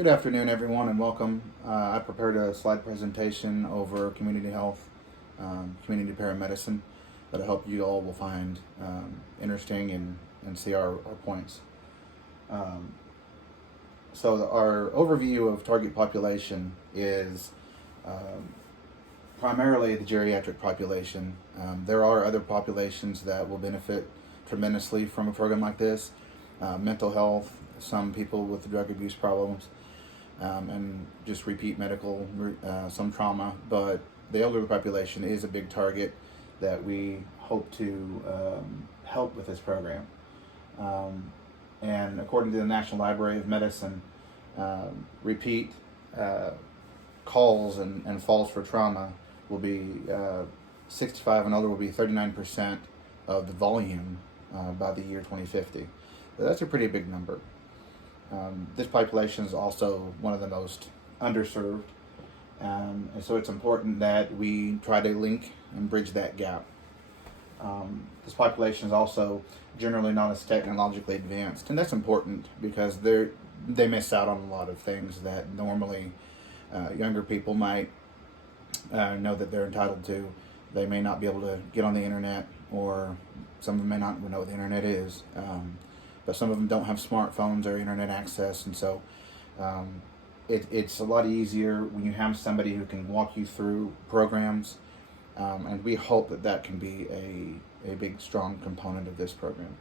Good afternoon, everyone, and welcome. I prepared a slide presentation over community health, community paramedicine, that I hope you all will find interesting and see our points. Um, our overview of target population is primarily the geriatric population. There are other populations that will benefit tremendously from a program like this. Mental health, some people with drug abuse problems, and just repeat medical, some trauma. But the elderly population is a big target that we hope to help with this program. And according to the National Library of Medicine, repeat calls and falls for trauma will be 65 and older will be 39% of the volume by the year 2050. So that's a pretty big number. This population is also one of the most underserved, and so it's important that we try to link and bridge that gap. This population is also generally not as technologically advanced, and that's important because they miss out on a lot of things that normally younger people might know that they're entitled to. They may not be able to get on the internet, or some of them may not even know what the internet is. But some of them don't have smartphones or internet access, and so it's a lot easier when you have somebody who can walk you through programs, and we hope that can be a big, strong component of this program.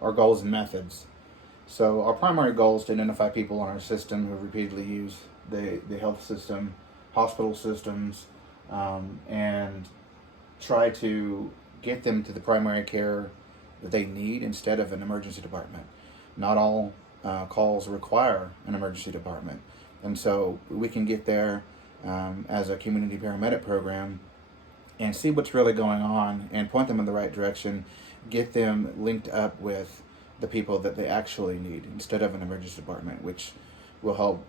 Our goals and methods. So our primary goal is to identify people in our system who repeatedly use the health system, hospital systems, and try to get them to the primary care that they need instead of an emergency department. Not all calls require an emergency department, and so we can get there as a community paramedic program and see what's really going on and point them in the right direction, get them linked up with the people that they actually need instead of an emergency department, which will help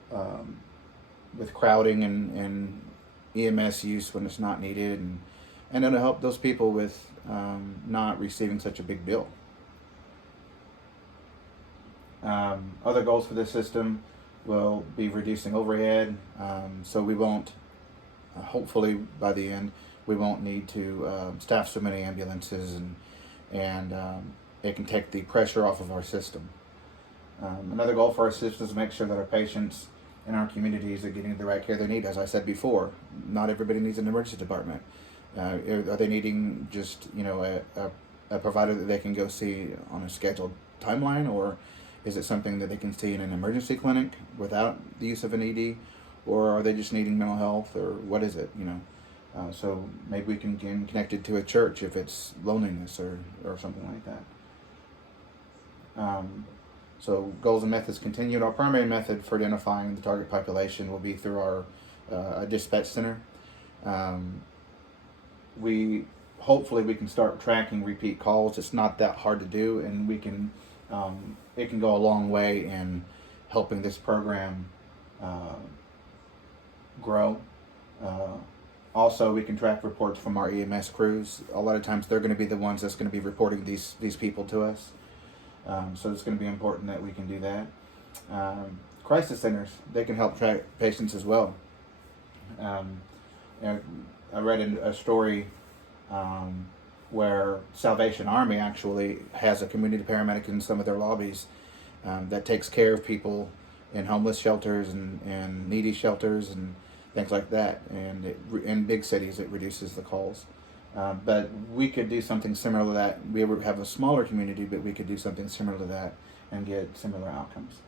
with crowding and EMS use when it's not needed, and it'll help those people with not receiving such a big bill. Other goals for this system will be reducing overhead, so we won't, hopefully by the end, we won't need to staff so many ambulances, and it can take the pressure off of our system. Another goal for our system is to make sure that our patients in our communities are getting the right care they need. As I said before, not everybody needs an emergency department. Are they needing just a provider that they can go see on a scheduled timeline, or is it something that they can see in an emergency clinic without the use of an ED, or are they just needing mental health, or what is it? So maybe we can get connected to a church if it's loneliness or something like that. So goals and methods continued. Our primary method for identifying the target population will be through our dispatch center. Hopefully we can start tracking repeat calls. It's not that hard to do, and we can it can go a long way in helping this program grow. Also, we can track reports from our EMS crews. A lot of times they're going to be the ones that's going to be reporting these people to us. So it's going to be important that we can do that. Crisis centers, they can help track patients as well. I read a story where Salvation Army actually has a community paramedic in some of their lobbies that takes care of people in homeless shelters and needy shelters and things like that. And in big cities, it reduces the calls. But we could do something similar to that. We have a smaller community, but we could do something similar to that and get similar outcomes.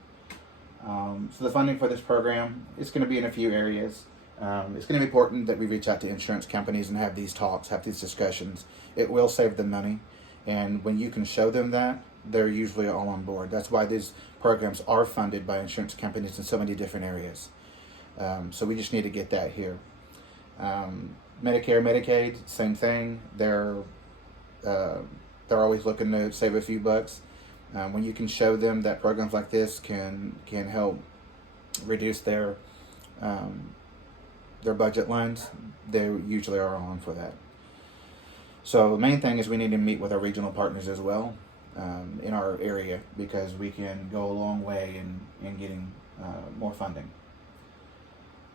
So the funding for this program is going to be in a few areas. It's going to be important that we reach out to insurance companies and have these talks, have these discussions. It will save them money, and when you can show them that, they're usually all on board. That's why these programs are funded by insurance companies in so many different areas. So we just need to get that here. Medicare, Medicaid, same thing. They're always looking to save a few bucks. When you can show them that programs like this can help reduce their budget lines, they usually are on for that. So the main thing is we need to meet with our regional partners as well. in our area, because we can go a long way in getting more funding.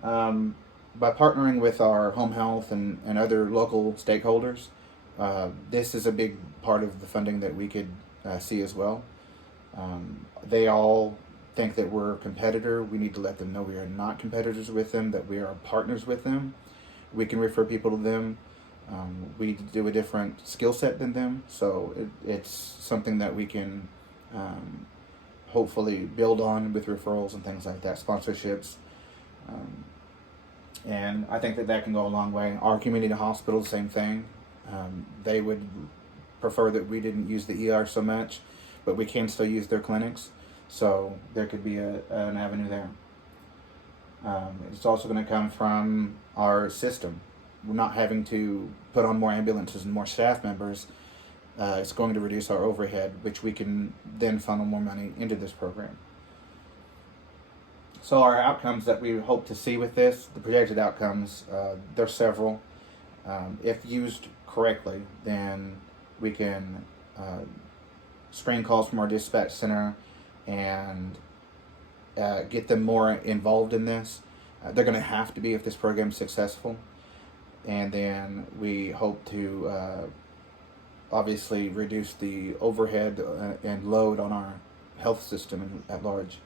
By partnering with our home health and other local stakeholders, this is a big part of the funding that we could see as well. They all think that we're a competitor. We need to let them know we are not competitors with them, that we are partners with them. We can refer people to them. We do a different skill set than them, so it's something that we can hopefully build on with referrals and things like that, sponsorships. And I think that can go a long way. Our community hospital, same thing. They would prefer that we didn't use the ER so much, but we can still use their clinics, so there could be an avenue there. It's also going to come from our system. We're not having to put on more ambulances and more staff members. It's going to reduce our overhead, which we can then funnel more money into this program. So our outcomes that we hope to see with this, the projected outcomes, there's several. If used correctly, then we can screen calls from our dispatch center and get them more involved in this. They're going to have to be if this program's successful. And then we hope to obviously reduce the overhead and load on our health system at large.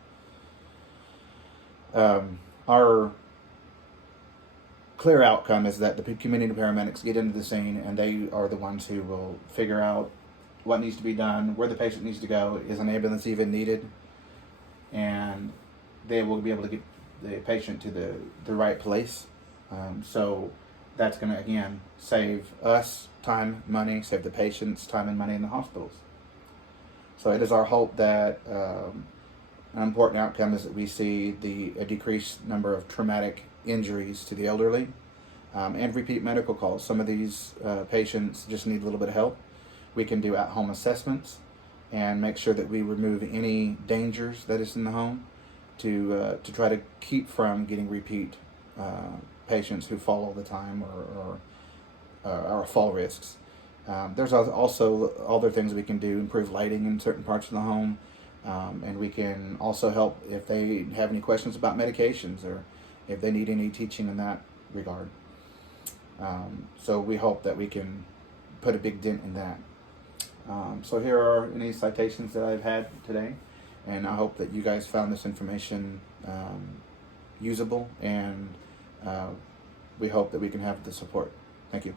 Our clear outcome is that the community paramedics get into the scene, and they are the ones who will figure out what needs to be done, where the patient needs to go, is an ambulance even needed, and they will be able to get the patient to the right place. So that's going to, again, save us time, money, save the patients time and money in the hospitals. So it is our hope that an important outcome is that we see a decreased number of traumatic injuries to the elderly and repeat medical calls. Some of these patients just need a little bit of help. We can do at-home assessments and make sure that we remove any dangers that is in the home to try to keep from getting repeat patients who fall all the time or fall risks. There's also other things we can do, improve lighting in certain parts of the home, and we can also help if they have any questions about medications or if they need any teaching in that regard. So we hope that we can put a big dent in that. So here are any citations that I've had today, and I hope that you guys found this information usable, and we hope that we can have the support. Thank you.